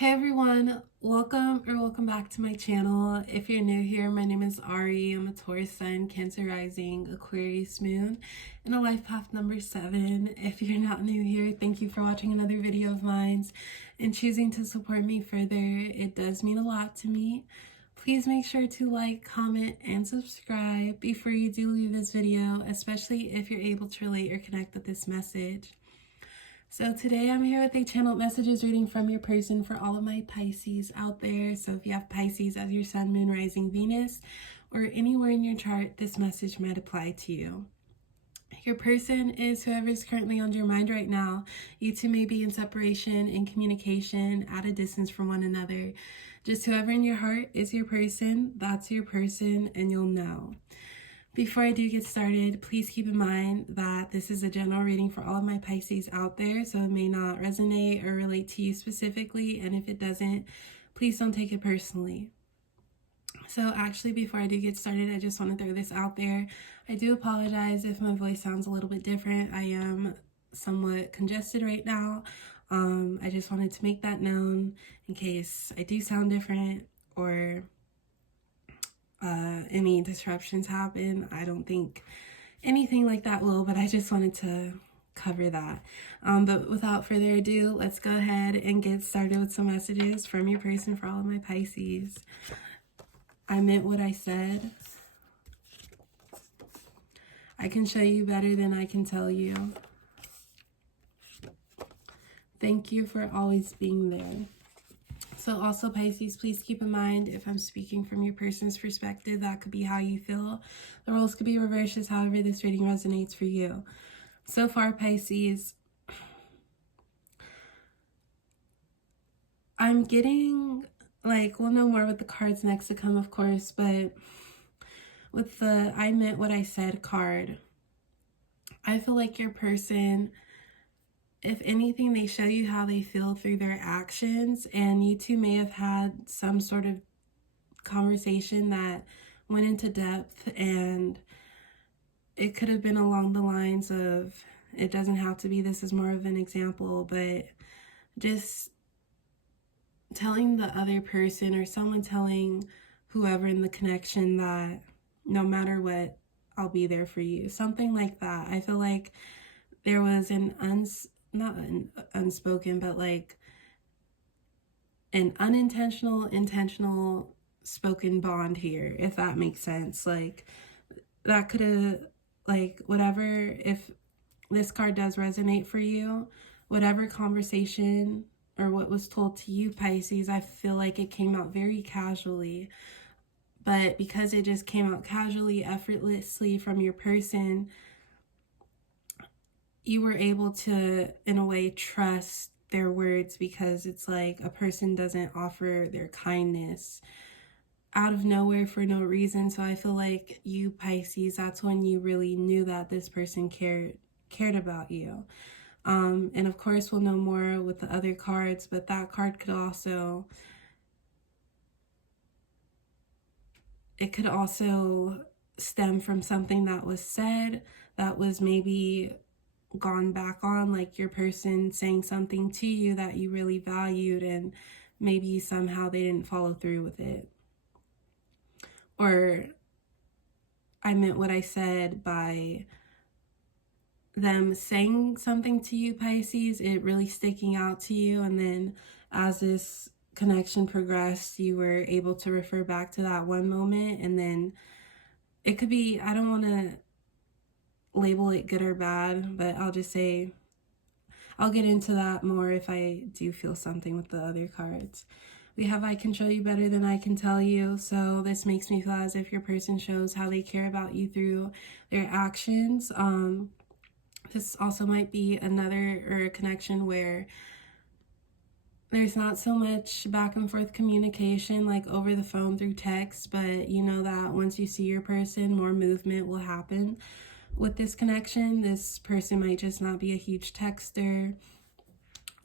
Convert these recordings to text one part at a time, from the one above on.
Hey everyone, welcome back to my channel. If you're new here, my name is Ari. I'm a Taurus Sun, Cancer Rising, Aquarius Moon, and a life path number 7. If you're not new here, thank you for watching another video of mine and choosing to support me further. It does mean a lot to me. Please make sure to like, comment, and subscribe before you do leave this video, especially if you're able to relate or connect with this message. So today I'm here with a channeled messages reading from your person for all of my Pisces out there. So if you have Pisces as your sun, moon, rising, Venus, or anywhere in your chart, this message might apply to you. Your person is whoever is currently on your mind right now. You two may be in separation, in communication, at a distance from one another. Just whoever in your heart is your person, that's your person, and you'll know. Before I do get started, please keep in mind that this is a general reading for all of my Pisces out there, so it may not resonate or relate to you specifically, and if it doesn't, please don't take it personally. So actually, before I do get started, I just want to throw this out there. I do apologize if my voice sounds a little bit different. I am somewhat congested right now. I just wanted to make that known in case I do sound different or any disruptions happen. I don't think anything like that will, but I just wanted to cover that. But without further ado, let's go ahead and get started with some messages from your person for all of my Pisces. I meant what I said. I can show you better than I can tell you. Thank you for always being there. So also Pisces, please keep in mind if I'm speaking from your person's perspective, that could be how you feel. The roles could be reversed as however this reading resonates for you. So far, Pisces, I'm getting, we'll know more with the cards next to come, of course, but with the I meant what I said card, I feel like your person, if anything, they show you how they feel through their actions, and you two may have had some sort of conversation that went into depth, and it could have been along the lines of, it doesn't have to be, this is more of an example, but just telling the other person or someone telling whoever in the connection that no matter what, I'll be there for you. Something like that. I feel like there was not an unspoken, but like an unintentional, intentional spoken bond here, if that makes sense. Like that could have, like, whatever, if this card does resonate for you, whatever conversation or what was told to you, Pisces, I feel like it came out very casually. But because it just came out casually, effortlessly from your person, you were able to, in a way, trust their words, because it's like a person doesn't offer their kindness out of nowhere for no reason. So I feel like you, Pisces, that's when you really knew that this person cared about you. And of course, we'll know more with the other cards, but that card could also, it could also stem from something that was said that was maybe gone back on, like your person saying something to you that you really valued, and maybe somehow they didn't follow through with it. Or I meant what I said by them saying something to you, Pisces, it really sticking out to you, and then as this connection progressed, you were able to refer back to that one moment, and then it could be, I don't want to label it good or bad, but I'll just say, I'll get into that more if I do feel something with the other cards. We have I can show you better than I can tell you. So this makes me feel as if your person shows how they care about you through their actions. This also might be another or a connection where there's not so much back and forth communication like over the phone through text, but you know that once you see your person, more movement will happen. With this connection, this person might just not be a huge texter,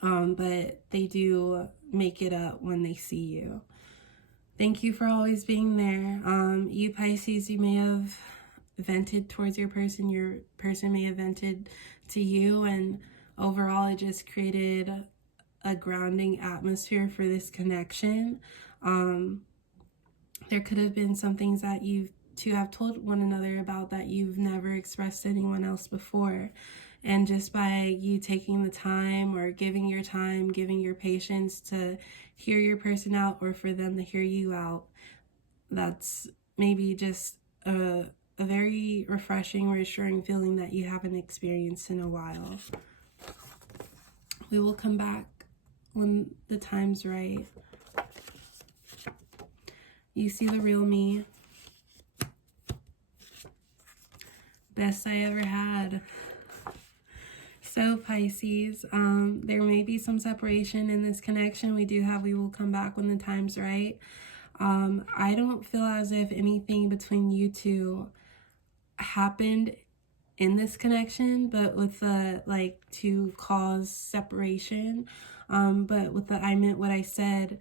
but they do make it up when they see you. Thank you for always being there. You Pisces, you may have vented towards your person may have vented to you, and overall it just created a grounding atmosphere for this connection. There could have been some things that you two have told one another about that you've never expressed to anyone else before. And just by you taking the time, or giving your time, giving your patience to hear your person out, or for them to hear you out, that's maybe just a very refreshing, reassuring feeling that you haven't experienced in a while. We will come back when the time's right. You see the real me. Best I ever had. So Pisces, there may be some separation in this connection. We will come back when the time's right. I don't feel as if anything between you two happened in this connection, but with the to cause separation. But with the I meant what I said,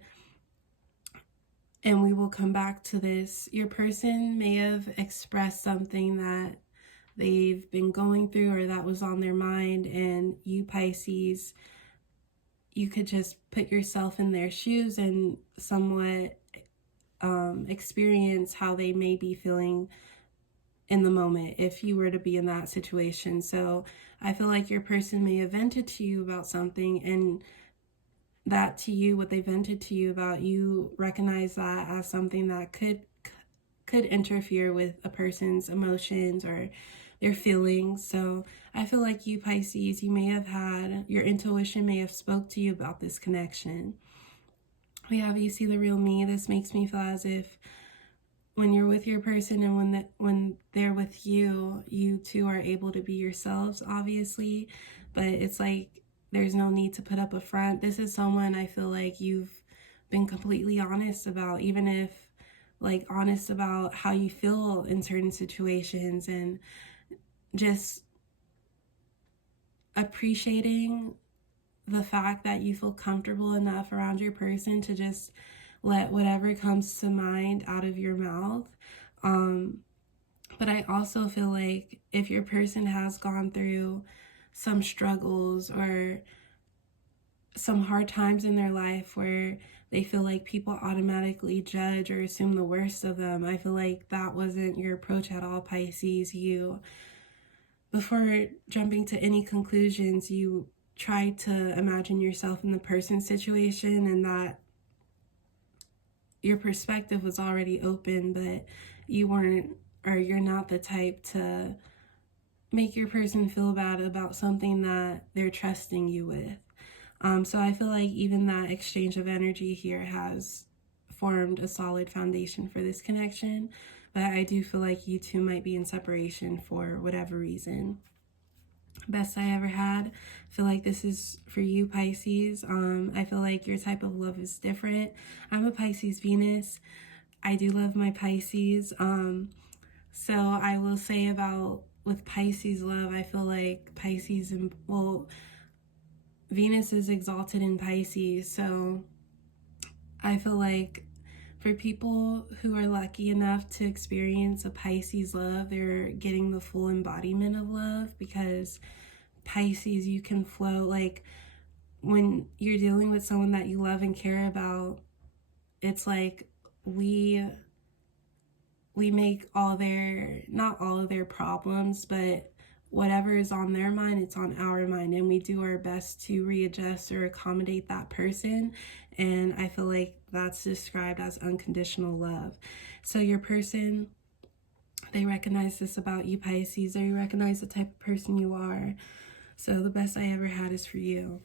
and we will come back to this. Your person may have expressed something that they've been going through, or that was on their mind, and you Pisces, you could just put yourself in their shoes and somewhat experience how they may be feeling in the moment if you were to be in that situation. So I feel like your person may have vented to you about something, and that to you, what they vented to you about, you recognize that as something that could interfere with a person's emotions or their feelings. So I feel like you Pisces, you your intuition may have spoke to you about this connection. We have you see the real me. This makes me feel as if when you're with your person and when they're with you, you two are able to be yourselves, obviously, but it's like there's no need to put up a front. This is someone I feel like you've been completely honest about, even if honest about how you feel in certain situations, and just appreciating the fact that you feel comfortable enough around your person to just let whatever comes to mind out of your mouth. But I also feel like if your person has gone through some struggles or some hard times in their life where they feel like people automatically judge or assume the worst of them, I feel like that wasn't your approach at all, Pisces. You, before jumping to any conclusions, you try to imagine yourself in the person's situation, and that your perspective was already open, but you weren't, or you're not the type to make your person feel bad about something that they're trusting you with. So I feel like even that exchange of energy here has formed a solid foundation for this connection, but I do feel like you two might be in separation for whatever reason. Best I ever had. I feel like this is for you, Pisces. I feel like your type of love is different. I'm a Pisces Venus. I do love my Pisces. So I will say about with Pisces love, I feel like Pisces, Venus is exalted in Pisces. So I feel like for people who are lucky enough to experience a Pisces love, they're getting the full embodiment of love, because Pisces, you can flow. When you're dealing with someone that you love and care about, it's like we make not all of their problems, but whatever is on their mind, it's on our mind, and we do our best to readjust or accommodate that person. And I feel like that's described as unconditional love. So your person, they recognize this about you, Pisces. They recognize the type of person you are. So the best I ever had is for you.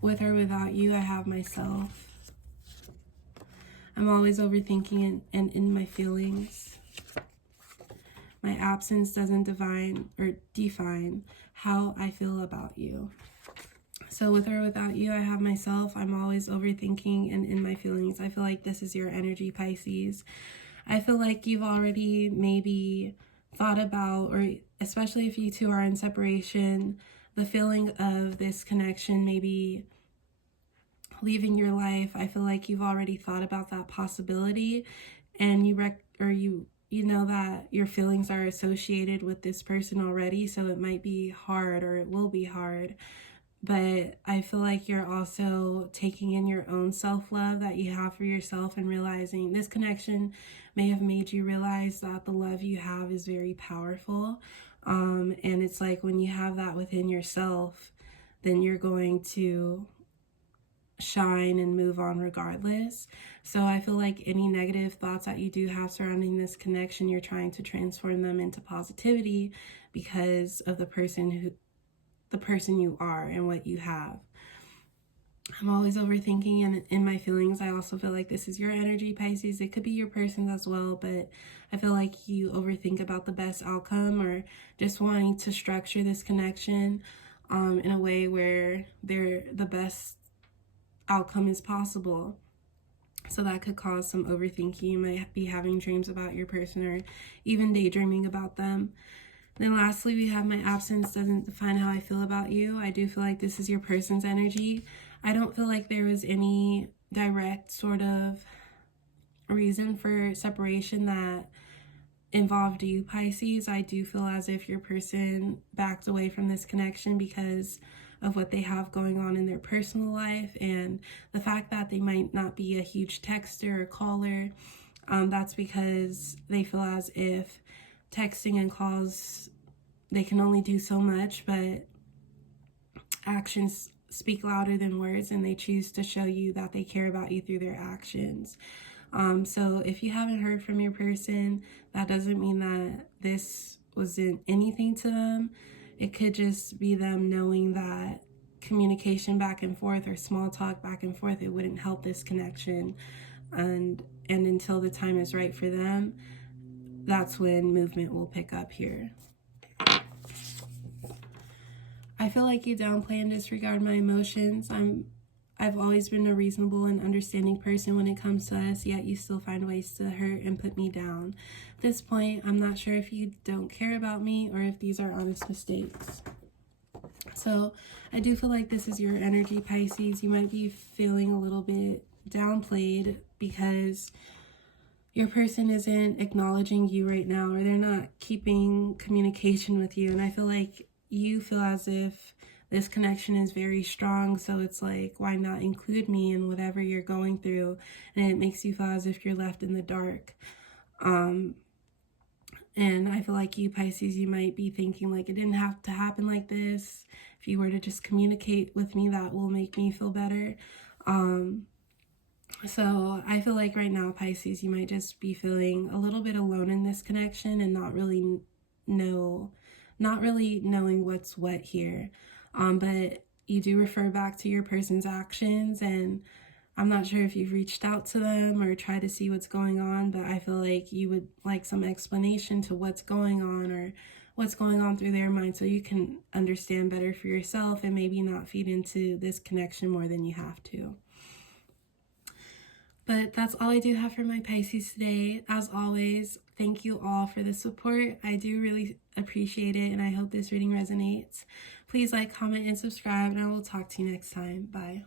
With or without you, I have myself. I'm always overthinking and in my feelings. My absence doesn't define how I feel about you. So with or without you, I have myself. I'm always overthinking and in my feelings. I feel like this is your energy, Pisces. I feel like you've already maybe thought about, or especially if you two are in separation, the feeling of this connection maybe leaving your life. I feel like you've already thought about that possibility, and you know that your feelings are associated with this person already, so it might be hard, or it will be hard. but I feel like you're also taking in your own self-love that you have for yourself and realizing this connection may have made you realize that the love you have is very powerful. And it's like when you have that within yourself, then you're going to shine and move on regardless. So I feel like any negative thoughts that you do have surrounding this connection, you're trying to transform them into positivity because of the person you are and what you have. I'm always overthinking and in my feelings. I also feel like this is your energy, Pisces. It could be your person's as well, but I feel like you overthink about the best outcome or just wanting to structure this connection in a way where the best outcome is possible. So that could cause some overthinking. You might be having dreams about your person or even daydreaming about them. Then lastly, we have my absence doesn't define how I feel about you. I do feel like this is your person's energy. I don't feel like there was any direct sort of reason for separation that involved you, Pisces. I do feel as if your person backed away from this connection because of what they have going on in their personal life and the fact that they might not be a huge texter or caller. That's because they feel as if texting and calls, they can only do so much, but actions speak louder than words, and they choose to show you that they care about you through their actions. So if you haven't heard from your person, that doesn't mean that this wasn't anything to them. It could just be them knowing that communication back and forth or small talk back and forth, it wouldn't help this connection. And until the time is right for them, that's when movement will pick up here. I feel like you downplay and disregard my emotions. I've always been a reasonable and understanding person when it comes to us, yet you still find ways to hurt and put me down. At this point, I'm not sure if you don't care about me or if these are honest mistakes. So I do feel like this is your energy, Pisces. You might be feeling a little bit downplayed because your person isn't acknowledging you right now, or they're not keeping communication with you. And I feel like you feel as if this connection is very strong, so it's like, why not include me in whatever you're going through? And it makes you feel as if you're left in the dark. And I feel like you, Pisces, you might be thinking like, it didn't have to happen like this. If you were to just communicate with me, that will make me feel better. So I feel like right now, Pisces, you might just be feeling a little bit alone in this connection and not really knowing what's what here. But you do refer back to your person's actions, and I'm not sure if you've reached out to them or tried to see what's going on, but I feel like you would like some explanation to what's going on or what's going on through their mind so you can understand better for yourself and maybe not feed into this connection more than you have to. But that's all I do have for my Pisces today. As always, thank you all for the support. I do really appreciate it, and I hope this reading resonates. Please like, comment, and subscribe, and I will talk to you next time. Bye.